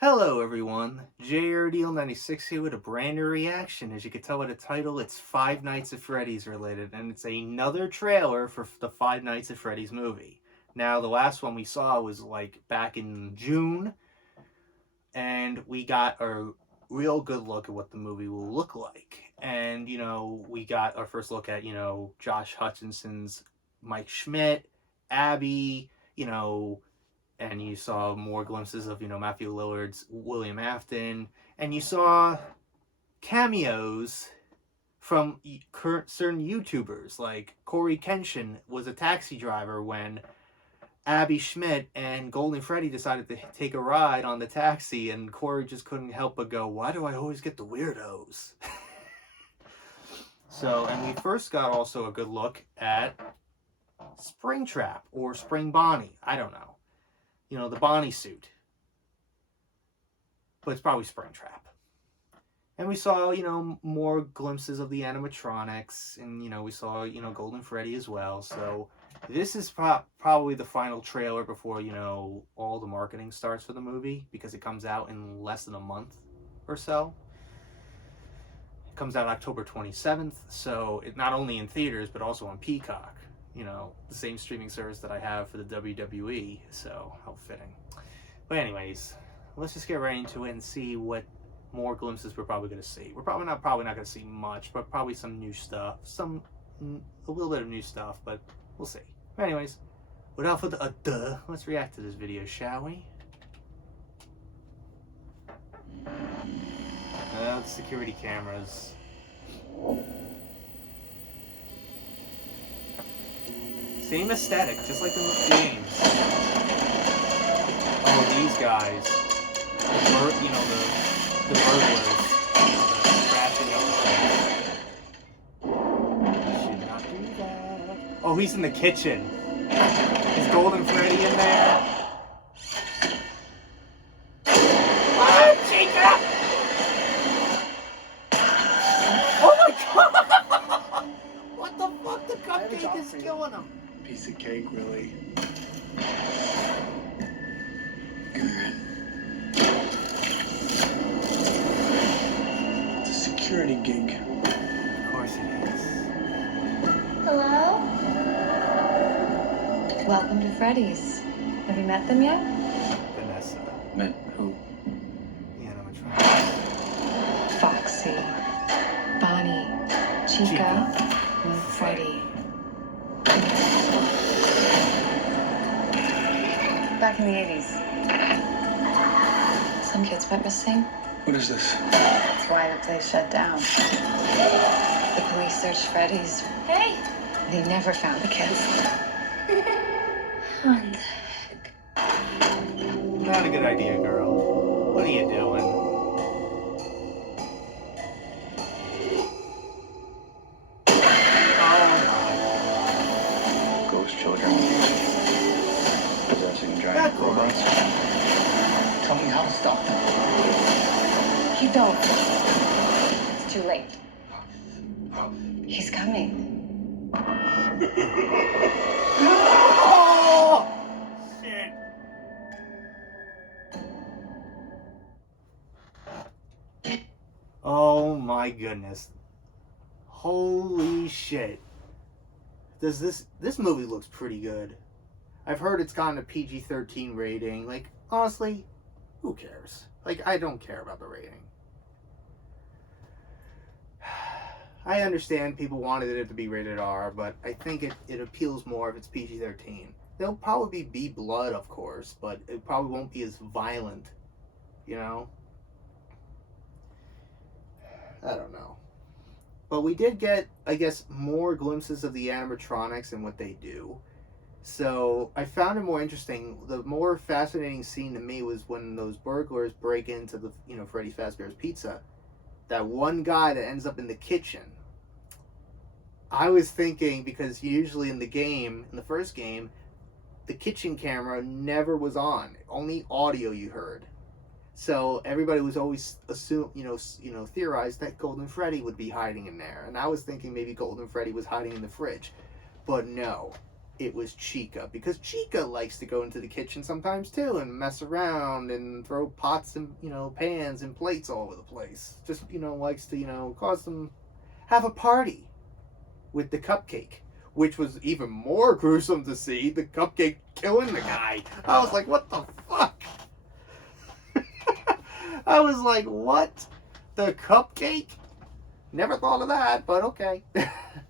Hello everyone, JRDL96 here with a brand new reaction. As you can tell by the title, it's Five Nights at Freddy's related, and it's another trailer for the Five Nights at Freddy's movie. Now, the last one we saw was like back in June, and we got a real good look at what the movie will look like. And, we got our first look at, Josh Hutchinson's Mike Schmidt, Abby, and you saw more glimpses of, Matthew Lillard's William Afton, and you saw cameos from certain YouTubers, like Corey Kenshin was a taxi driver when Abby Schmidt and Golden Freddy decided to take a ride on the taxi, and Corey just couldn't help but go, why do I always get the weirdos? And we first got also a good look at Springtrap, or Spring Bonnie, I don't know. The Bonnie suit. But it's probably Springtrap. And we saw, more glimpses of the animatronics. And, we saw, Golden Freddy as well. So this is probably the final trailer before, all the marketing starts for the movie. Because it comes out in less than a month or so. It comes out October 27th. So it's not only in theaters, but also on Peacock. The same streaming service that I have for the WWE, so how fitting. But anyways, let's just get right into it and see what more glimpses we're probably going to see. We're probably not going to see much, but probably some new stuff, a little bit of new stuff, but we'll see. But anyways, without further ado, let's react to this video, shall we? The security cameras. Same aesthetic, just like in the games. Oh, these guys. The burglars. The crashing up the place. I should not do that. Oh, he's in the kitchen. Is Golden Freddy in there? Oh, Chica! Oh my god! What the fuck? The cupcake is killing him. Piece of cake, really. It's a security gig. Of course it is. Hello? Welcome to Freddy's. Have you met them yet? Vanessa. Met who? The animatronics. Foxy, Bonnie, Chica, and Freddy. Back in the 80s, some kids went missing. What is this? That's why the place shut down. The police searched Freddy's. Hey! They never found the kids. What the heck? Not a good idea, girl. What are you doing? Oh my. Ghost children. Possessing giant robots. Tell me how to stop them. You don't. It's too late. He's coming. Oh! Shit. Oh my goodness. Holy shit. This movie looks pretty good. I've heard it's gotten a PG-13 rating. Like, honestly, who cares? Like, I don't care about the rating. I understand people wanted it to be rated R, but I think it appeals more if it's PG-13. There'll probably be blood, of course, but it probably won't be as violent, I don't know. But we did get, I guess, more glimpses of the animatronics and what they do. So I found it more interesting. The more fascinating scene to me was when those burglars break into the, Freddy Fazbear's Pizza. That one guy that ends up in the kitchen. I was thinking, because usually in the first game, the kitchen camera never was on. Only audio you heard. So everybody was always theorized that Golden Freddy would be hiding in there. And I was thinking maybe Golden Freddy was hiding in the fridge. But no. it was Chica, because Chica likes to go into the kitchen sometimes too and mess around and throw pots and pans and plates all over the place. Just likes to cause them have a party with the cupcake, which was even more gruesome to see. The cupcake killing the guy. I was like, what the fuck? I was like, what? The cupcake? Never thought of that, but okay.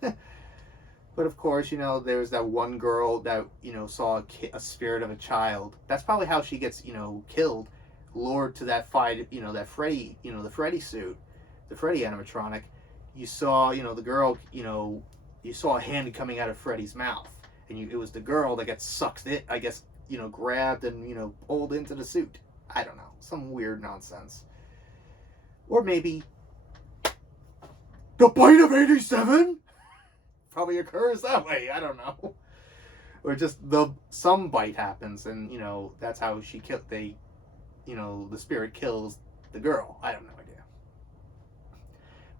But of course, there was that one girl that, saw a spirit of a child. That's probably how she gets, killed, lured to that fight, that Freddy, the Freddy suit, the Freddy animatronic. You saw, the girl, you saw a hand coming out of Freddy's mouth. And it was the girl that got sucked in, I guess, grabbed and, pulled into the suit. I don't know. Some weird nonsense. Or maybe the bite of 87? Probably occurs that way. I don't know. Or just some bite happens, and that's how she killed. The spirit kills the girl. I have no idea.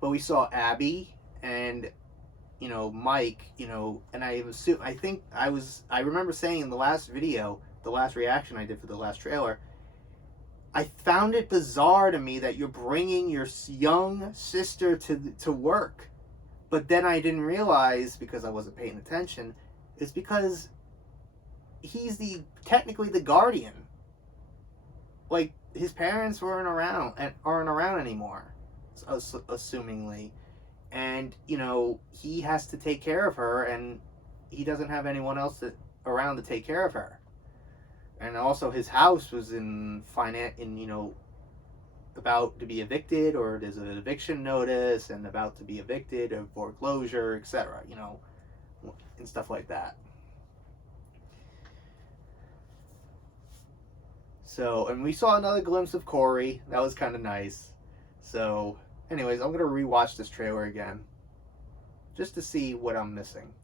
But we saw Abby and Mike. And I remember saying in the last video, the last reaction I did for the last trailer, I found it bizarre to me that you're bringing your young sister to work. But then I didn't realize, because I wasn't paying attention, is because he's technically the guardian. Like, his parents aren't around anymore, assumingly. And, he has to take care of her, and he doesn't have anyone else around to take care of her. And also his house was about to be evicted, or there's an eviction notice and about to be evicted or foreclosure, etc., and stuff like that. So, and we saw another glimpse of Corey. That was kind of nice. So, anyways, I'm going to rewatch this trailer again just to see what I'm missing.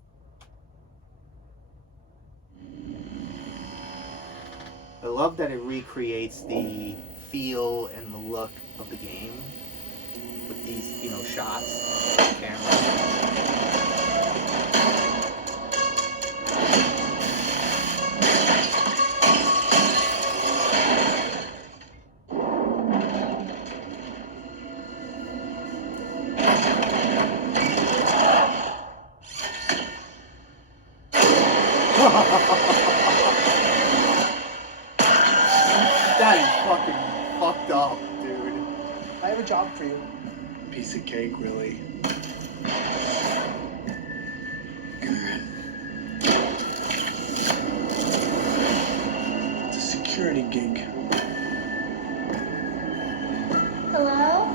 I love that it recreates the feel and the look of the game with these, shots, camera. That is fucking fucked up, dude. I have a job for you. Piece of cake, really. It's a security gig. Hello?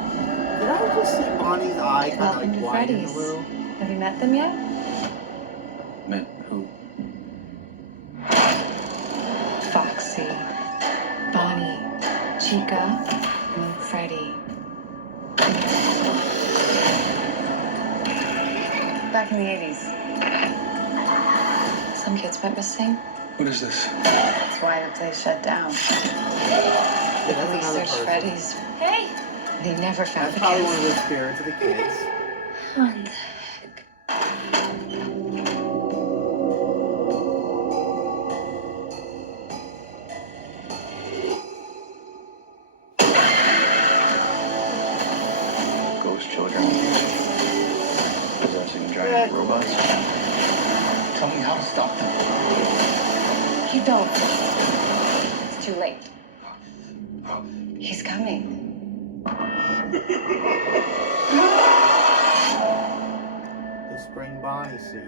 Did I just see Bonnie's eye kind of Welcome like to widen a Freddy's. little? Have you met them yet? Met who? Foxy, Bonnie, Chica, and Freddy. Back in the 80s, some kids went missing. What is this? That's why the place shut down. Yeah, The that's police another searched person. Freddy's. Hey! They never found That's the probably one of kids. the spirits of the kids. What the heck? Ghost children. Possessing giant robots. Tell me how to stop them. You don't. It's too late. He's coming. The spring Bonnie suit.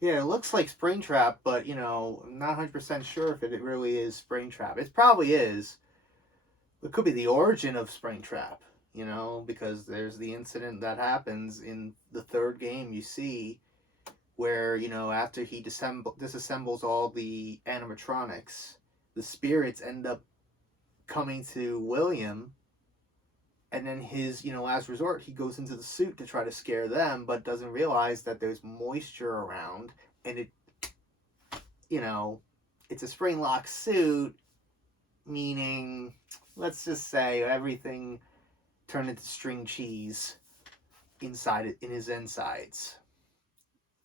Yeah, it looks like Springtrap, but I'm not 100% sure if it really is Springtrap. It probably is. It could be the origin of Springtrap, because there's the incident that happens in the third game you see where, after he disassembles all the animatronics, the spirits end up coming to William, and then his, last resort, he goes into the suit to try to scare them, but doesn't realize that there's moisture around, and it, it's a spring lock suit, meaning, let's just say everything turned into string cheese inside in his insides,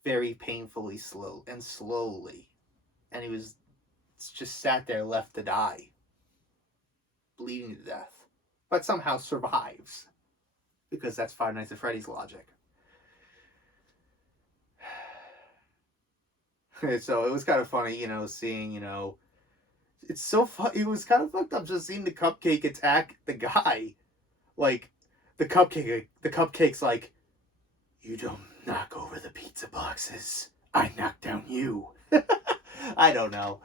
very painfully slowly, and he was just sat there left to die, bleeding to death, but somehow survives because that's Five Nights at Freddy's logic. So it was kind of funny, seeing, it's so fun. It was kind of fucked up just seeing the cupcake attack the guy. Like, the cupcake's like, you don't knock over the pizza boxes. I knock down you. I don't know.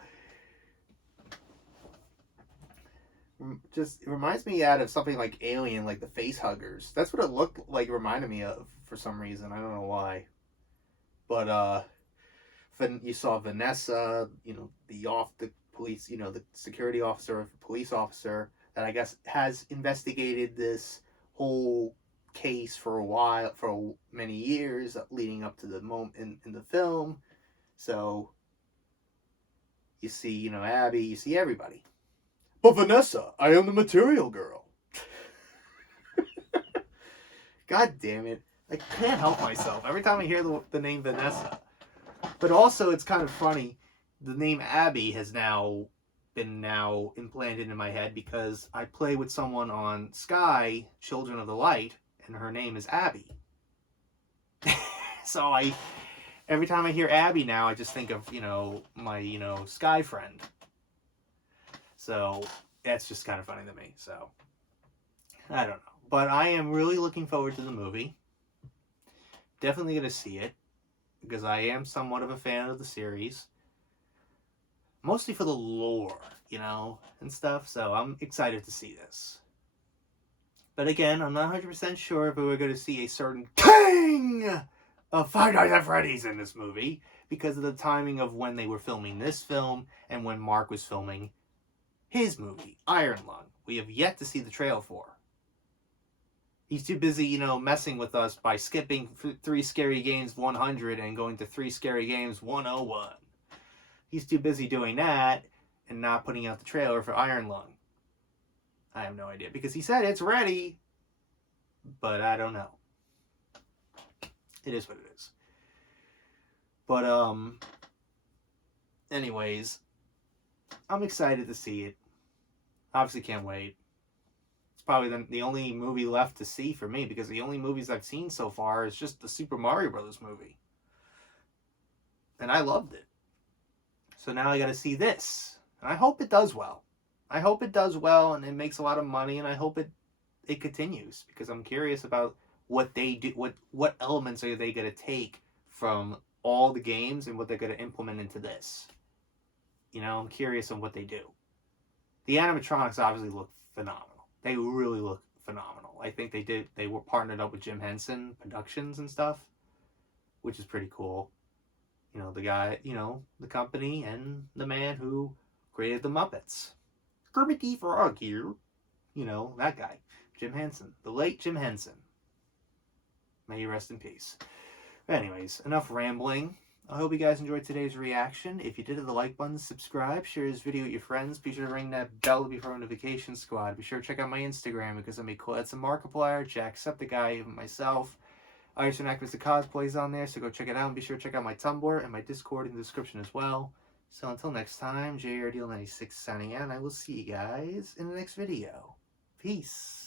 Just, it reminds me out of something like Alien, like the face huggers. That's what it looked like, reminded me of for some reason. I don't know why. But, you saw Vanessa, the police, the security officer, police officer that I guess has investigated this whole case for a while, for many years leading up to the moment in the film. So you see, Abby, you see everybody. But Vanessa, I am the material girl. God damn it. I can't help myself every time I hear the name Vanessa. But also, it's kind of funny. The name Abby has now been implanted in my head because I play with someone on Sky, Children of the Light, and her name is Abby. So every time I hear Abby now, I just think of, my, Sky friend. So that's just kind of funny to me. So I don't know. But I am really looking forward to the movie. Definitely going to see it because I am somewhat of a fan of the series. Mostly for the lore, and stuff. So I'm excited to see this. But again, I'm not 100% sure if we're going to see a certain king of Five Nights at Freddy's in this movie because of the timing of when they were filming this film and when Mark was filming his movie, Iron Lung. We have yet to see the trailer for. He's too busy, messing with us by skipping 3 Scary Games 100 and going to 3 Scary Games 101. He's too busy doing that and not putting out the trailer for Iron Lung. I have no idea because he said it's ready, but I don't know. It is what it is. But anyways, I'm excited to see it. Obviously can't wait. It's probably the only movie left to see for me because the only movies I've seen so far is just the Super Mario Brothers movie. And I loved it. So now I got to see this. And I hope it does well. I hope it does well and it makes a lot of money, and I hope it continues because I'm curious about what they do, what elements are they going to take from all the games and what they're going to implement into this. I'm curious on what they do. The animatronics obviously look phenomenal. They really look phenomenal. I think they were partnered up with Jim Henson Productions and stuff, which is pretty cool. The guy, the company and the man who created the Muppets. Kermit the Frog here. That guy. Jim Henson. The late Jim Henson. May he rest in peace. But anyways, enough rambling. I hope you guys enjoyed today's reaction. If you did, hit the like button, subscribe, share this video with your friends. Be sure to ring that bell to be part of the notification squad. Be sure to check out my Instagram because I make cool ads to Markiplier, Jacksepticeye, even myself. I also act as the cosplays on there, so go check it out. And be sure to check out my Tumblr and my Discord in the description as well. So until next time, JRDL96 signing out, and I will see you guys in the next video. Peace.